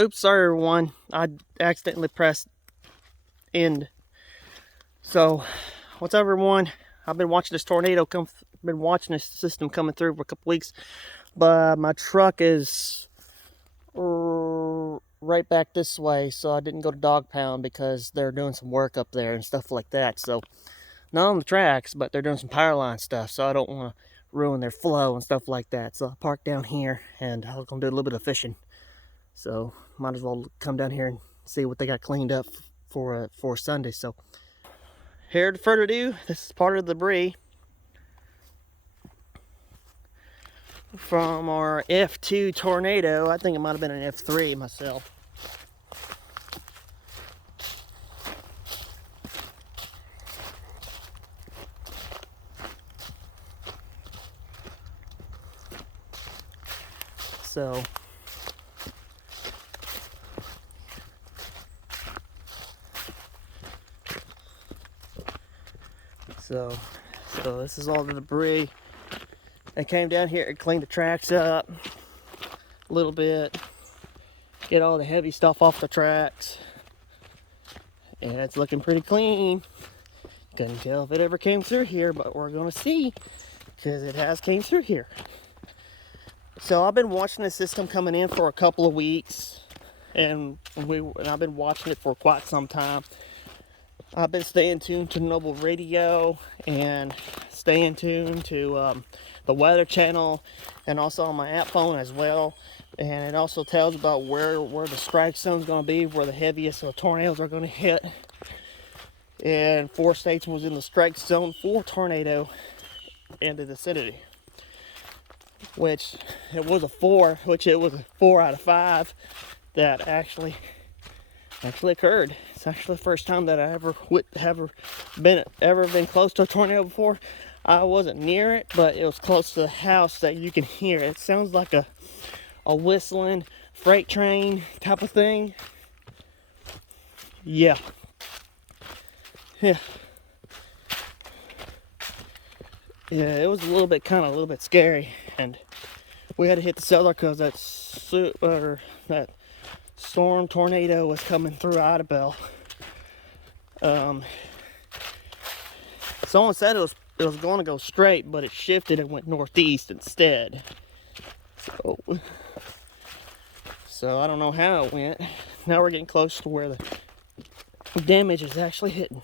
Oops, sorry everyone. I accidentally pressed end. So, what's up everyone? I've been watching this tornado come. Been watching this system coming through for a couple weeks, but my truck is right back this way, so I didn't go to Dog Pound because they're doing some work up there and stuff like that. So, not on the tracks, but they're doing some power line stuff, so I don't want to ruin their flow and stuff like that. So I parked down here and I'm gonna do a little bit of fishing. So might as well come down here and see what they got cleaned up for Sunday. So here, to further ado, this is part of the debris from our F2 tornado. I think it might have been an F3 myself. So this is all the debris. They came down here and cleaned the tracks up a little bit, get all the heavy stuff off the tracks, and it's looking pretty clean. Couldn't tell if it ever came through here, but we're gonna see, because it has came through here. So I've been watching the system coming in for a couple of weeks, and I've been watching it for quite some time. I've been staying tuned to Noble Radio and staying tuned to the Weather Channel, and also on my app phone as well. And it also tells about where the strike zone is going to be, where the heaviest of the tornadoes are going to hit. And 4 states was in the strike zone for tornado in the vicinity, which it was a 4, which it was a 4 out of 5 that actually occurred. It's actually the first time that I ever been close to a tornado before. I wasn't near it, but it was close to the house that you can hear. It sounds like a whistling freight train type of thing. Yeah. It was a little bit scary, and we had to hit the cellar because that storm tornado was coming through Idabel. Someone said it was going to go straight, but it shifted and went northeast instead. So I don't know how it went. Now we're getting close to where the damage is actually hitting.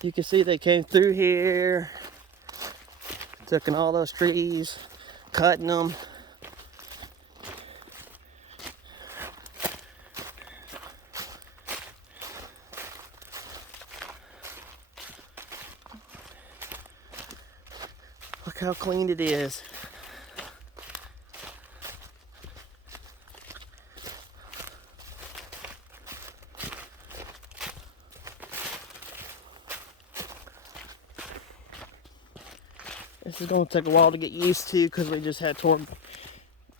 You can see they came through here, taking all those trees, cutting them. Look how clean it is. This is going to take a while to get used to because we just had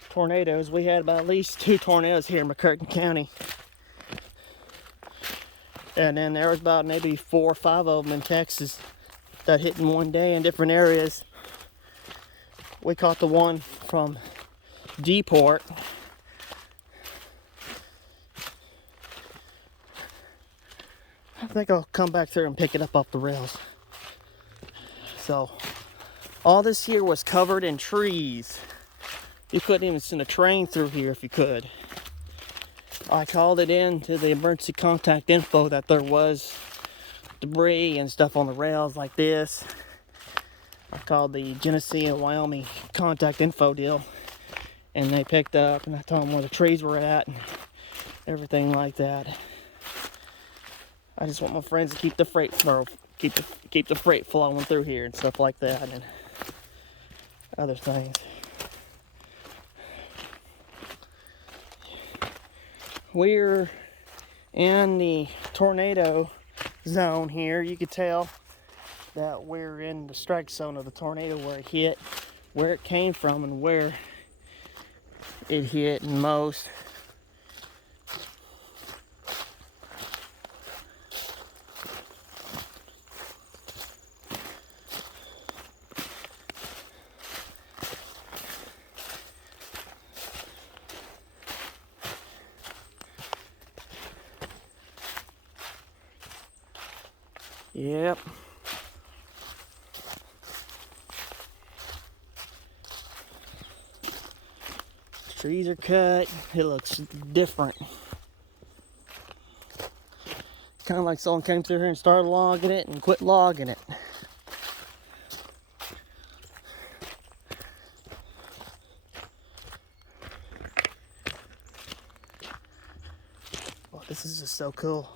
tornadoes. We had about at least 2 tornadoes here in McCurtain County. And then there was about maybe 4 or 5 of them in Texas that hit in one day in different areas. We caught the one from D-Port. I think I'll come back through and pick it up off the rails. So all this here was covered in trees. You couldn't even send a train through here if you could. I called it in to the emergency contact info that there was debris and stuff on the rails like this. I called the Genesee and Wyoming contact info deal, and they picked up, and I told them where the trees were at and everything like that. I just want my friends to keep the freight flowing through here and stuff like that, and other things. We're in the tornado zone here. You could tell that we're in the strike zone of the tornado where it hit, where it came from, and where it hit most. Yep. Trees are cut. It looks different. Kind of like someone came through here and started logging it and quit logging it. Oh, this is just so cool.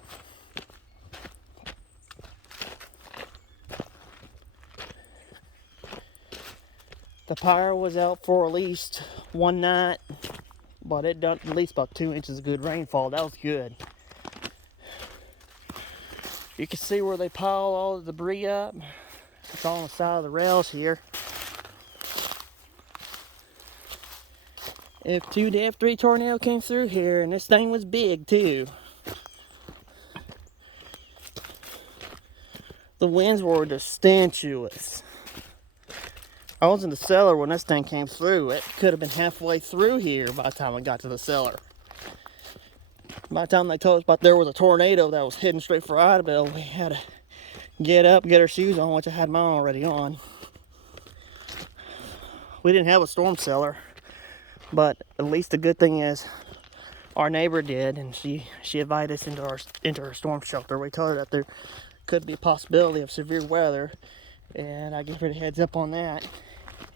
The power was out for at least one night, but it done at least about 2 inches of good rainfall. That was good. You can see where they pile all the debris up. It's on the side of the rails here. If 2 to F3 tornado came through here, and this thing was big too. The winds were distantuous. I was in the cellar when this thing came through. It could have been halfway through here by the time I got to the cellar. By the time they told us about there was a tornado that was heading straight for Idabel, we had to get up, get our shoes on, which I had mine already on. We didn't have a storm cellar, but at least the good thing is our neighbor did, and she invited us into her storm shelter. We told her that there could be a possibility of severe weather, and I gave her the heads up on that.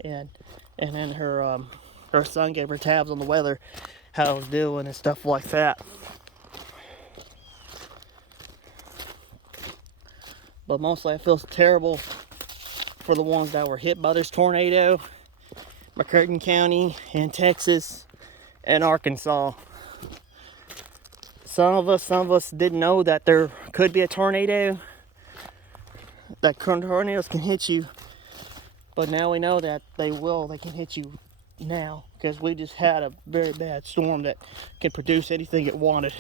And then her son gave her tabs on the weather, how it was doing and stuff like that. But mostly I feel terrible for the ones that were hit by this tornado. McCurtain County in Texas and Arkansas. Some of us didn't know that there could be a tornado. That tornadoes can hit you. But now we know that they can hit you now, because we just had a very bad storm that can produce anything it wanted.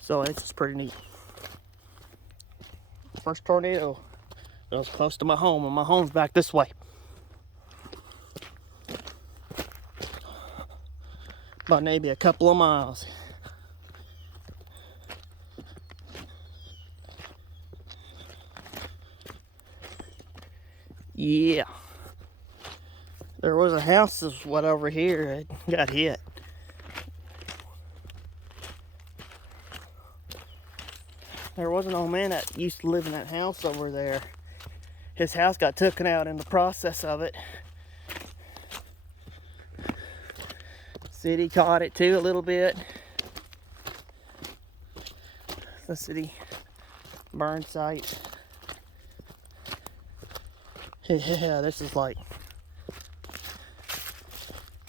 So it's just pretty neat. First tornado that was close to my home, and my home's back this way. About maybe a couple of miles. Yeah. There was a house that's what over here it got hit. There was an old man that used to live in that house over there. His house got taken out in the process of it. City caught it too a little bit. The city burn site. Yeah, this is like,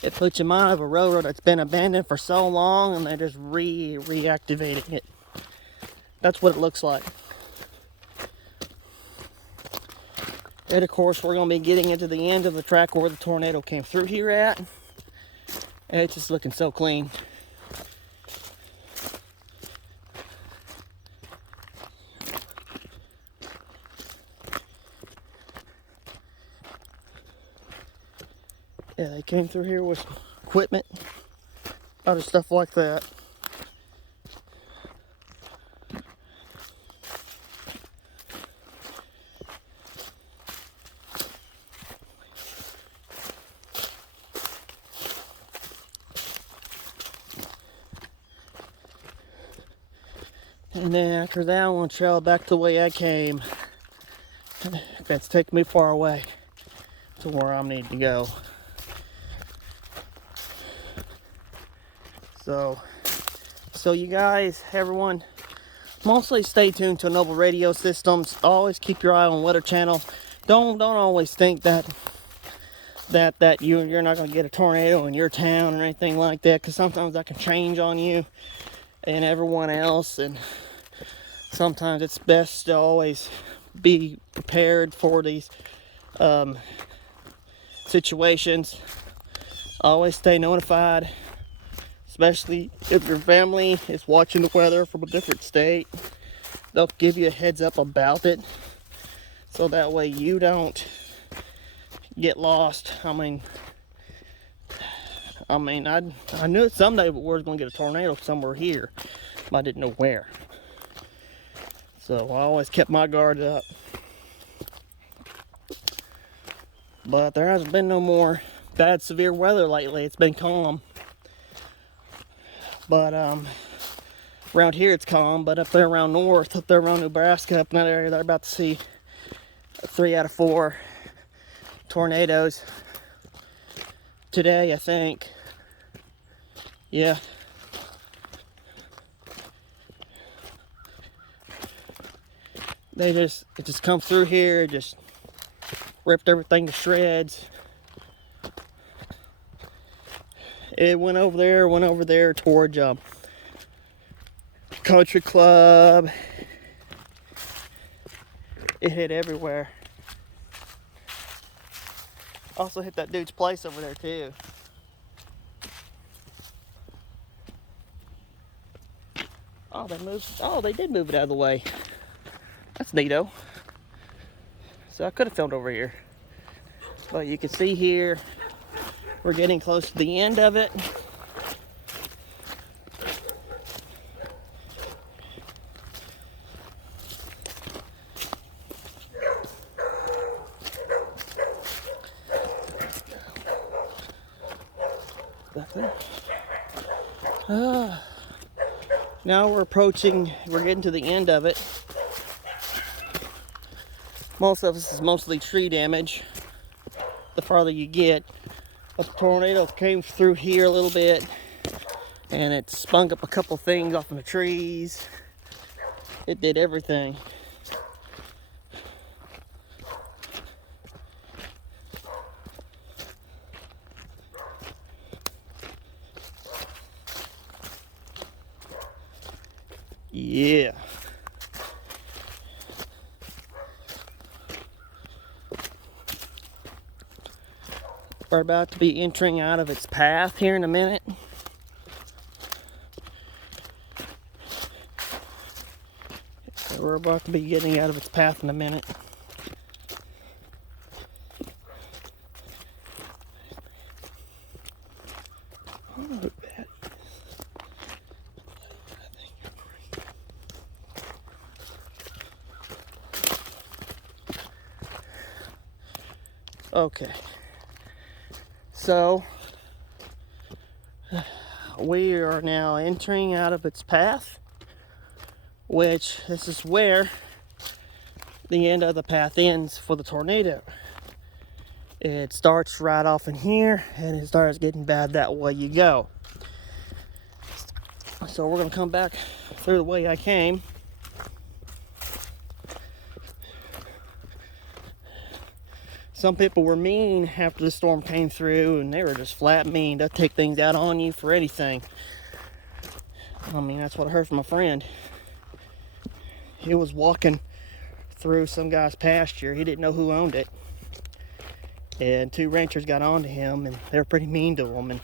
it puts you in mind of a railroad that's been abandoned for so long, and they're just reactivating it. That's what it looks like. And of course, we're going to be getting into the end of the track where the tornado came through here at. And it's just looking so clean. Yeah, they came through here with equipment, other stuff like that. And then after that, I want to travel back the way I came. That's taking me far away to where I need to go. So you guys, everyone, mostly stay tuned to Noble Radio Systems. Always keep your eye on Weather Channel. Don't always think that you're not going to get a tornado in your town or anything like that, because sometimes that can change on you and everyone else, and sometimes it's best to always be prepared for these situations. Always stay notified, especially if your family is watching the weather from a different state. They'll give you a heads up about it, so that way you don't get lost. I knew someday we were going to get a tornado somewhere here, but I didn't know where. So I always kept my guard up. But there hasn't been no more bad severe weather lately. It's been calm. But around here it's calm, but up there around north, up there around Nebraska, up in that area, they're about to see 3 out of 4 tornadoes today, I think. Yeah. It just come through here, just ripped everything to shreds. It went over there towards country club. It hit everywhere. Also hit that dude's place over there too. Oh, they did move it out of the way. That's neato. So I could have filmed over here. But you can see here, we're getting close to the end of it. Now we're getting to the end of it. Most of this is mostly tree damage, the farther you get. But the tornado came through here a little bit, and it spun up a couple things off in the trees. It did everything. Yeah. We're about to be entering out of its path here in a minute. We're about to be getting out of its path in a minute. Okay. So we are now entering out of its path, which this is where the end of the path ends for the tornado. It starts right off in here and it starts getting bad that way you go. So we're going to come back through the way I came. Some people were mean after the storm came through, and they were just flat mean. They'll take things out on you for anything. I mean, that's what I heard from a friend. He was walking through some guy's pasture. He didn't know who owned it. And 2 ranchers got onto him, and they were pretty mean to him. And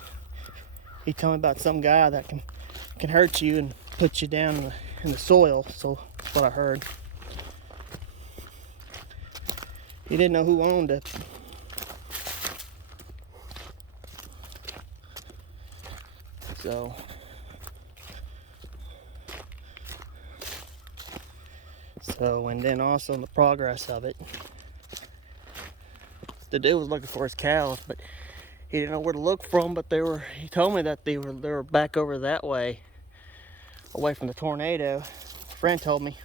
he told me about some guy that can hurt you and put you down in the soil. So that's what I heard. He didn't know who owned it. So, and then also in the progress of it, the dude was looking for his cows, but he didn't know where to look from. But he told me that they were back over that way, away from the tornado. A friend told me.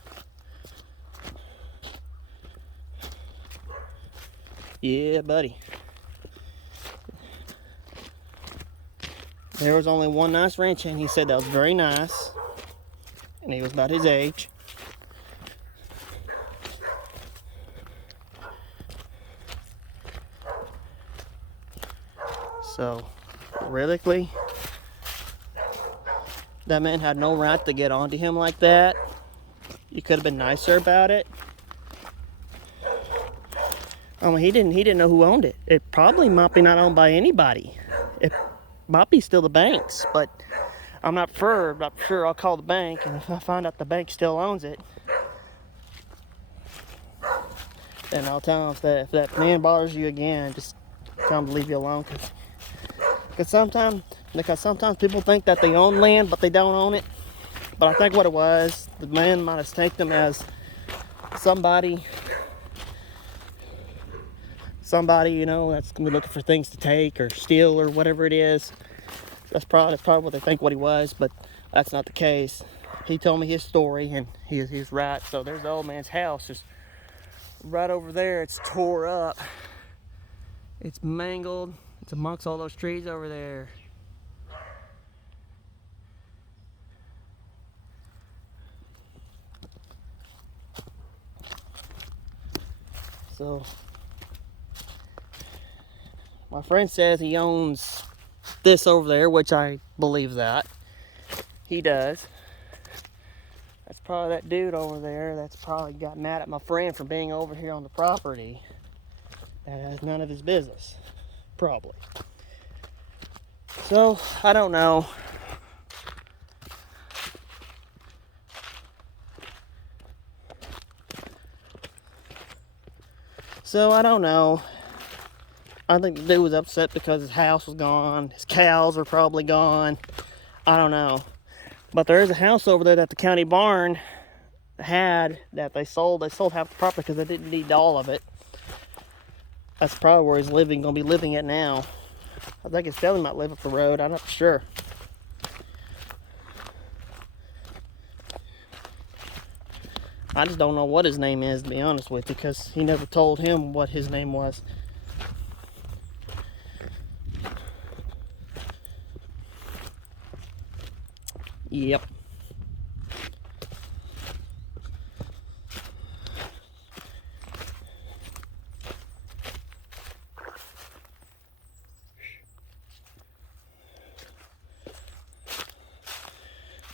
Yeah, buddy. There was only one nice ranch hand. He said that was very nice, and he was about his age. So, realistically, that man had no right to get onto him like that. You could have been nicer about it. I mean, he didn't know who owned it. It probably might be not owned by anybody. It might be still the bank's, but I'm not sure. I'll call the bank, and if I find out the bank still owns it, then I'll tell them if that man bothers you again, just tell him to leave you alone. Because sometimes people think that they own land, but they don't own it. But I think what it was, the man might have taken them as somebody, you know, that's gonna be looking for things to take or steal or whatever it is. That's probably what they think what he was, but that's not the case. He told me his story, and he's right. So there's the old man's house, just right over there. It's tore up. It's mangled. It's amongst all those trees over there. So my friend says he owns this over there, which I believe that. He does. That's probably that dude over there that's probably got mad at my friend for being over here on the property. That has none of his business. Probably. So, I don't know. I think the dude was upset because his house was gone. His cows are probably gone. I don't know. But there is a house over there that the county barn had that they sold. They sold half the property because they didn't need all of it. That's probably where he's living, going to be living at now. I think his family might live up the road. I'm not sure. I just don't know what his name is, to be honest with you, because he never told him what his name was. Yep.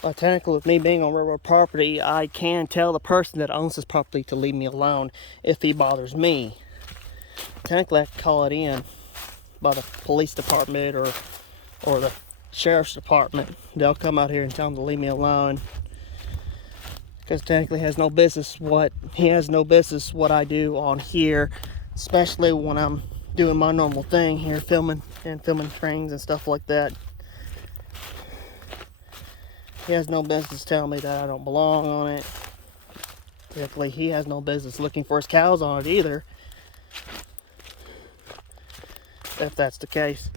But technically, with me being on railroad property, I can tell the person that owns this property to leave me alone if he bothers me. Technically, I can call it in by the police department or the sheriff's department. They'll come out here and tell him to leave me alone. Because technically he has no business what I do on here, especially when I'm doing my normal thing here, filming things and stuff like that. He has no business telling me that I don't belong on it. Technically, he has no business looking for his cows on it either, if that's the case.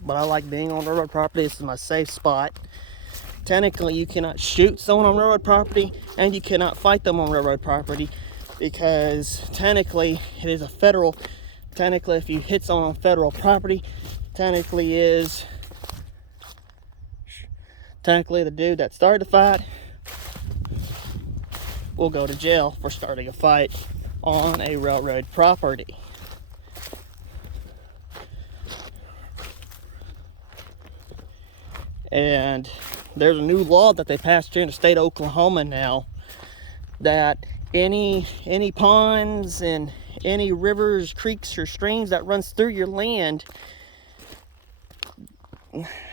But I like being on railroad property. This is my safe spot. Technically, you cannot shoot someone on railroad property, and you cannot fight them on railroad property, because technically it is a federal. Technically, if you hit someone on federal property, technically the dude that started the fight will go to jail for starting a fight on a railroad property. And there's a new law that they passed here in the state of Oklahoma now, that any ponds and any rivers, creeks, or streams that runs through your land,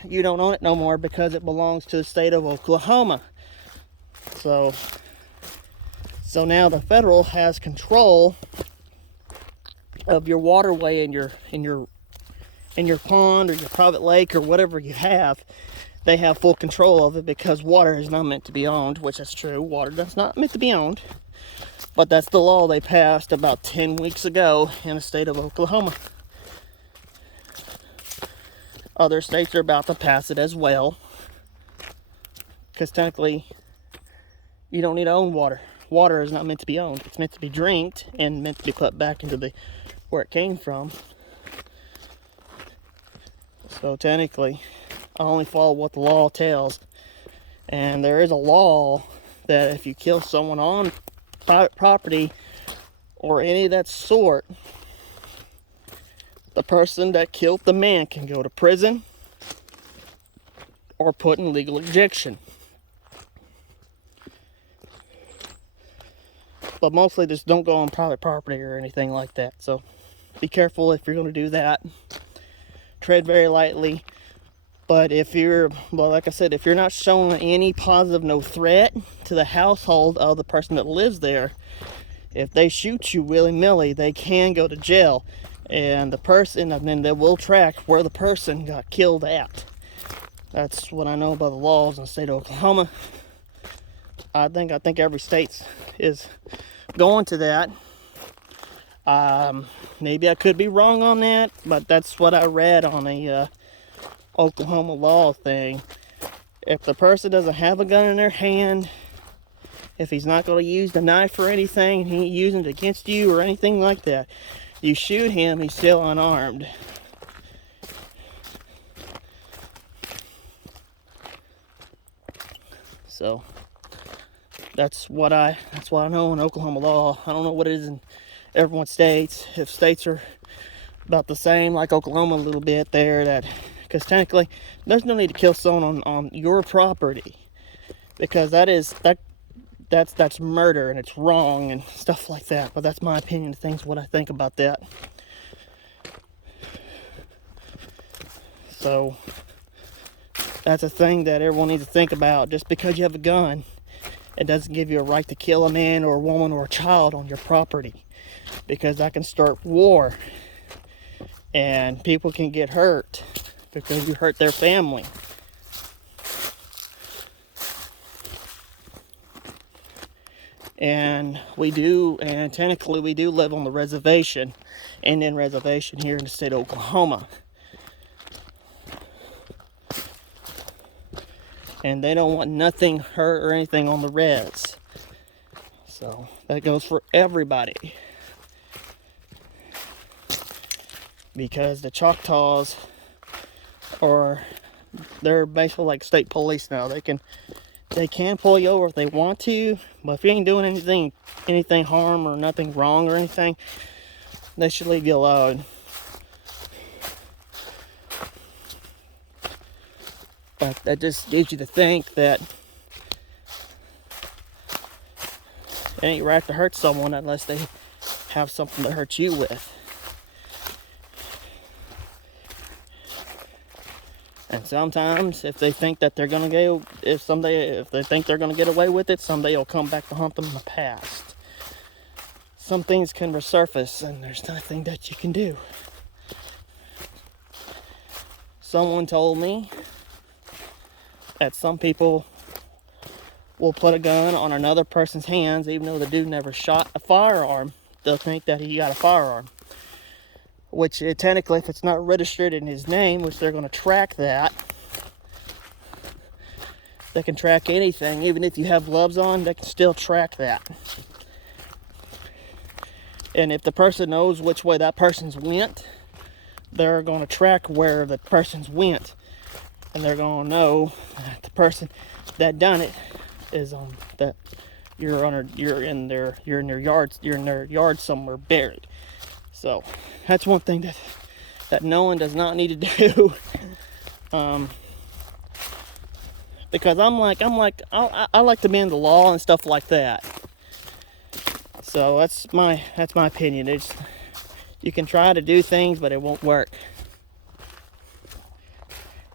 you don't own it no more because it belongs to the state of Oklahoma. So now the federal has control of your waterway and your pond or your private lake or whatever you have. They have full control of it because water is not meant to be owned, which is true. Water that's not meant to be owned. But that's the law they passed about 10 weeks ago in the state of Oklahoma. Other states are about to pass it as well. Because technically, you don't need to own water. Water is not meant to be owned. It's meant to be drinked and meant to be put back into where it came from. So technically, I only follow what the law tells. And there is a law that if you kill someone on private property or any of that sort, the person that killed the man can go to prison or put in legal ejection. But mostly just don't go on private property or anything like that. So be careful if you're going to do that. Tread very lightly. But like I said, if you're not showing any positive, no threat to the household of the person that lives there, if they shoot you willy-nilly, they can go to jail. And then they will track where the person got killed at. That's what I know about the laws in the state of Oklahoma. I think every state is going to that. Maybe I could be wrong on that, but that's what I read on a Oklahoma law thing. If the person doesn't have a gun in their hand, if he's not going to use the knife or anything, he ain't using it against you or anything like that, you shoot him, he's still unarmed. So that's what I know in Oklahoma law. I don't know what it is in everyone's states. If states are about the same, like Oklahoma a little bit there, that because technically there's no need to kill someone on your property, because that's murder and it's wrong and stuff like that. But that's my opinion of things, what I think about that. So that's a thing that everyone needs to think about. Just because you have a gun, it doesn't give you a right to kill a man or a woman or a child on your property, because that can start war and people can get hurt because you hurt their family. And technically we do live on the reservation, Indian reservation here in the state of Oklahoma. And they don't want nothing hurt or anything on the res. So that goes for everybody. Because the Choctaws they're basically like state police now. They can pull you over if they want to, but if you ain't doing anything harm or nothing wrong or anything, they should leave you alone. But that just gives you to think that it ain't right to hurt someone unless they have something to hurt you with. And sometimes, if they think that they're gonna go, if they think they're gonna get away with it, someday it'll come back to haunt them in the past. Some things can resurface, and there's nothing that you can do. Someone told me that some people will put a gun on another person's hands, even though the dude never shot a firearm. They'll think that he got a firearm. Which technically, if it's not registered in his name, which they're going to track that, they can track anything. Even if you have gloves on, they can still track that. And if the person knows which way that person's went, they're going to track where the person's went, and they're going to know that the person that done it is on that. You're in their yard somewhere buried. So that's one thing that no one does not need to do. Because I like to bend the law and stuff like that. So that's my opinion. You can try to do things, but it won't work.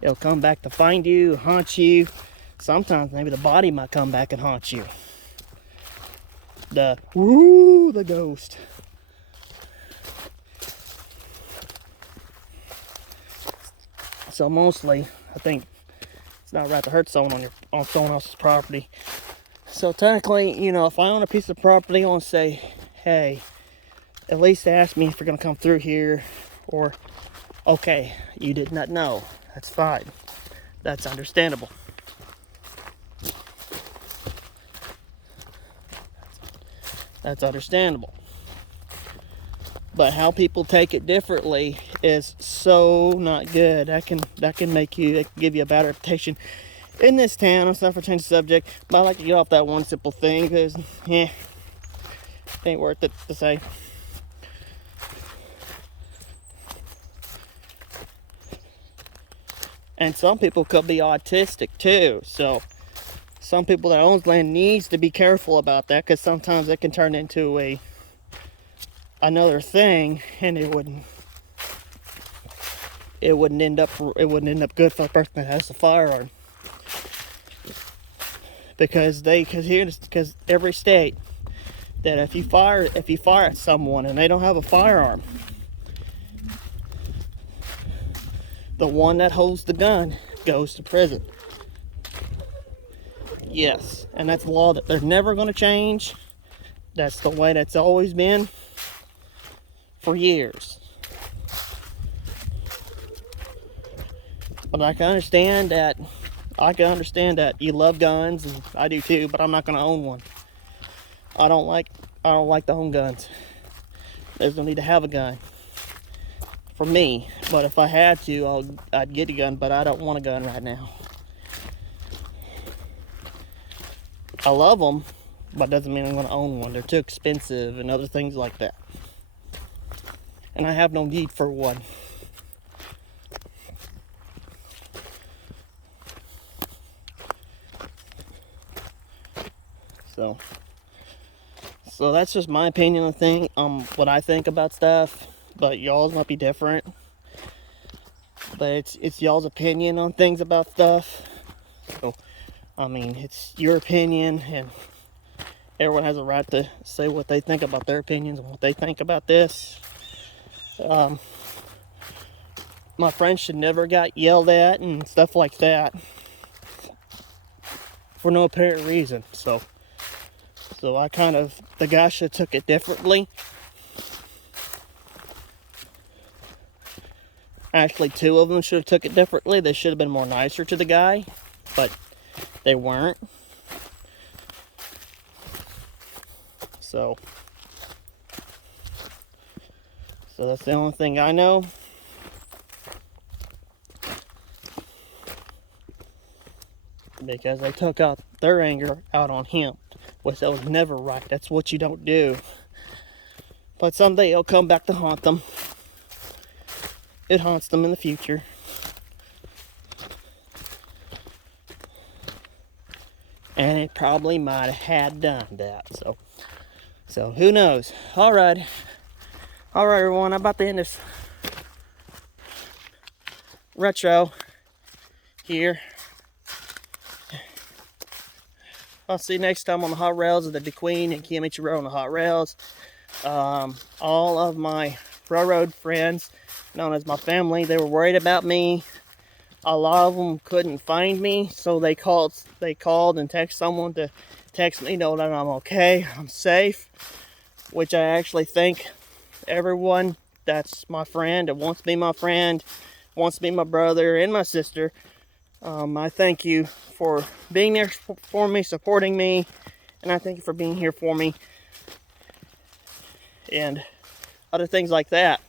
It'll come back to find you, haunt you. Sometimes maybe the body might come back and haunt you. The ghost. So mostly, I think it's not right to hurt someone on someone else's property. So technically, if I own a piece of property, I want to say, hey, at least ask me if you're going to come through here, or, okay, you did not know. That's fine. That's understandable. That's understandable. But how people take it differently is so not good. That can give you a bad reputation in this town. I'm sorry for changing the subject, but I like to get off that one simple thing because, it ain't worth it to say. And some people could be autistic too. So some people that owns land needs to be careful about that, because sometimes it can turn into another thing, and it wouldn't end up good for the person that has the firearm. Because every state, that if you fire at someone and they don't have a firearm, the one that holds the gun goes to prison. Yes, and that's a law that they're never going to change. That's the way that's always been for years. But I can understand that. You love guns, and I do too. But I'm not going to own one. I don't like to own guns. There's no need to have a gun for me. But if I had to, I'd get a gun. But I don't want a gun right now. I love them, but doesn't mean I'm going to own one. They're too expensive and other things like that. And I have no need for one. So that's just my opinion on the thing, what I think about stuff. But y'all's might be different. But it's y'all's opinion on things about stuff. So, I mean, it's your opinion, and everyone has a right to say what they think about their opinions and what they think about this. My friends should never got yelled at and stuff like that for no apparent reason. So the guy should have took it differently. Actually, two of them should have took it differently. They should have been more nicer to the guy, but they weren't. So that's the only thing I know. Because they took out their anger out on him, which that was never right. That's what you don't do. But someday it'll come back to haunt them. It haunts them in the future. And it probably might have had done that. So who knows? Alright, everyone, I'm about to end this retro here. I'll see you next time on the hot rails of the DeQueen and Kimichi Road on the hot rails. All of my railroad friends, known as my family, they were worried about me. A lot of them couldn't find me, so they called and texted someone to text me, know that I'm okay, I'm safe. Which I actually thank everyone that's my friend, that wants to be my friend, wants to be my brother and my sister. I thank you for being there for me, supporting me, and I thank you for being here for me, and other things like that.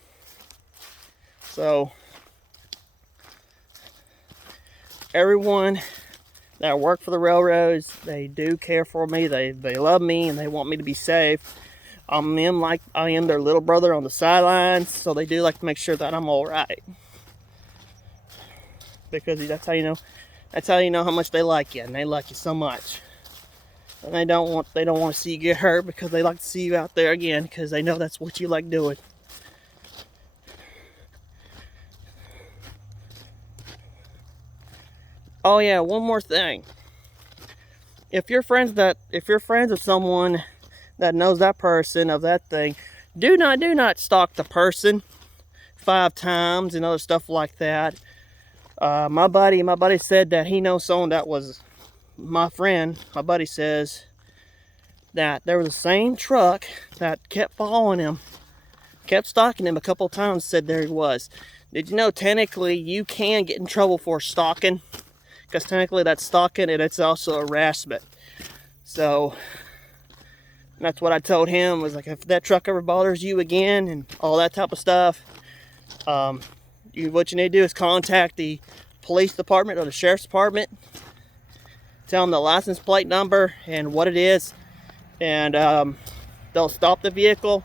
So, everyone that work for the railroads, they do care for me, they love me, and they want me to be safe. I am their little brother on the sidelines, so they do like to make sure that I'm alright. Because that's how you know how much they like you, and they like you so much. And they don't want to see you get hurt, because they like to see you out there again, because they know that's what you like doing. Oh yeah, one more thing. If you're friends with someone that knows that person of that thing, do not stalk the person 5 times and other stuff like that. My buddy said that he knows someone that was my friend. My buddy says that there was the same truck that kept following him, kept stalking him a couple of times. Said there he was. Did you know technically you can get in trouble for stalking? Because technically that's stalking, and it's also harassment. So that's what I told him, was like, if that truck ever bothers you again and all that type of stuff, what you need to do is contact the police department or the sheriff's department. Tell them the license plate number and what it is, and they'll stop the vehicle,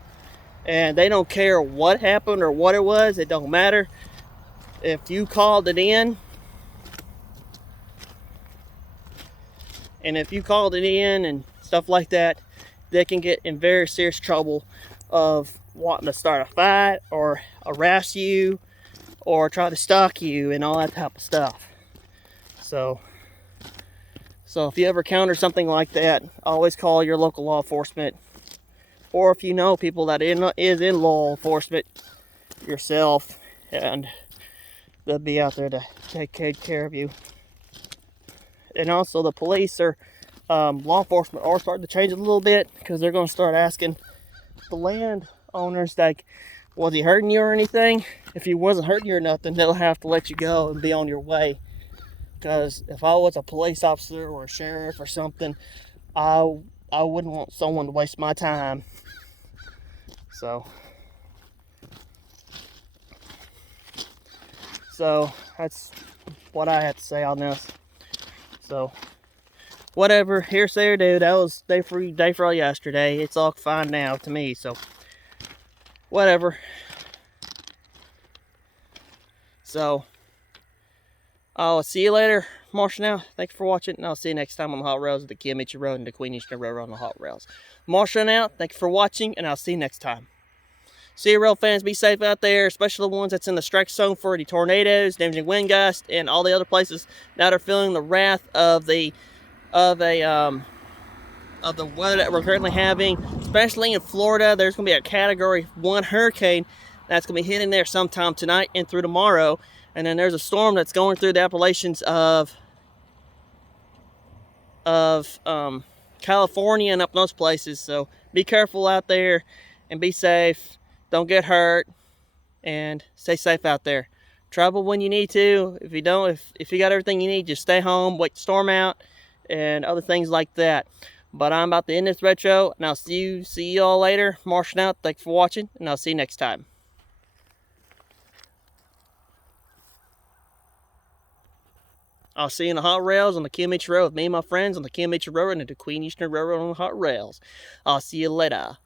and they don't care what happened or what it was. It don't matter. If you called it in, and stuff like that, they can get in very serious trouble of wanting to start a fight or harass you or try to stalk you and all that type of stuff. So if you ever encounter something like that, always call your local law enforcement, or if you know people that is in law enforcement yourself, and they'll be out there to take care of you. And also the police are law enforcement are starting to change it a little bit, because they're going to start asking the land owners, like, was he hurting you or anything? If he wasn't hurting you or nothing, they'll have to let you go and be on your way. Because if I was a police officer or a sheriff or something, I wouldn't want someone to waste my time. So that's what I had to say on this. So whatever, hearsay or do, that was day for all yesterday. It's all fine now to me, so whatever. So I'll see you later, Marshall now. Thanks for watching, and I'll see you next time on the hot rails at the Kimichi Road and the Queen Eastern Railroad on the hot rails. Marshall out. Thanks for watching, and I'll see you next time. See you, rail fans. Be safe out there, especially the ones that's in the strike zone for the tornadoes, damaging wind gusts, and all the other places that are feeling the wrath of the weather that we're currently having. Especially in Florida, there's going to be a Category 1 hurricane that's going to be hitting there sometime tonight and through tomorrow. And then there's a storm that's going through the Appalachians of California and up those places. So be careful out there and be safe. Don't get hurt, and stay safe out there. Travel when you need to. If you don't, if you got everything you need, just stay home, wait the storm out, and other things like that. But I'm about to end this retro, and I'll see you all later. Marshall out. Thanks for watching, and I'll see you next time. I'll see you in the hot rails on the Kimichi Road with me and my friends on the Kimichi Road and the Queen Eastern Railroad on the hot rails. I'll see you later.